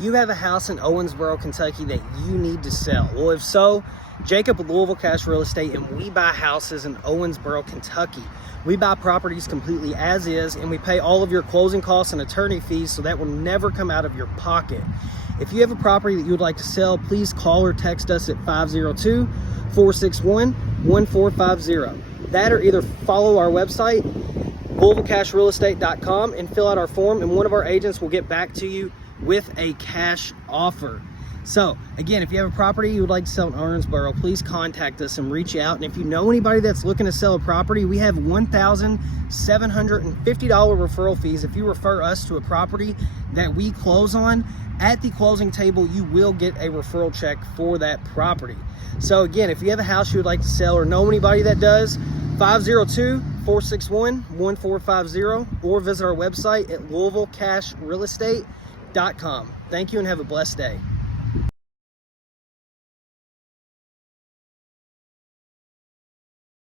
You have a house in Owensboro, Kentucky that you need to sell. Well, if so, Jacob with Louisville Cash Real Estate, and we buy houses in Owensboro, Kentucky. We buy properties completely as is, and we pay all of your closing costs and attorney fees, so that will never come out of your pocket. If you have a property that you would like to sell, please call or text us at 502-461-1450. That, or either follow our website, LouisvilleCashRealEstate.com, and fill out our form, and one of our agents will get back to you with a cash offer. So again, if you have a property you would like to sell in Owensboro, please contact us and reach out. And if you know anybody that's looking to sell a property, we have $1,750 referral fees. If you refer us to a property that we close on, at the closing table you will get a referral check for that property. So again, if you have a house you would like to sell or know anybody that does, 502-461-1450, or visit our website at LouisvilleCashRealEstate.com. Thank you and have a blessed day.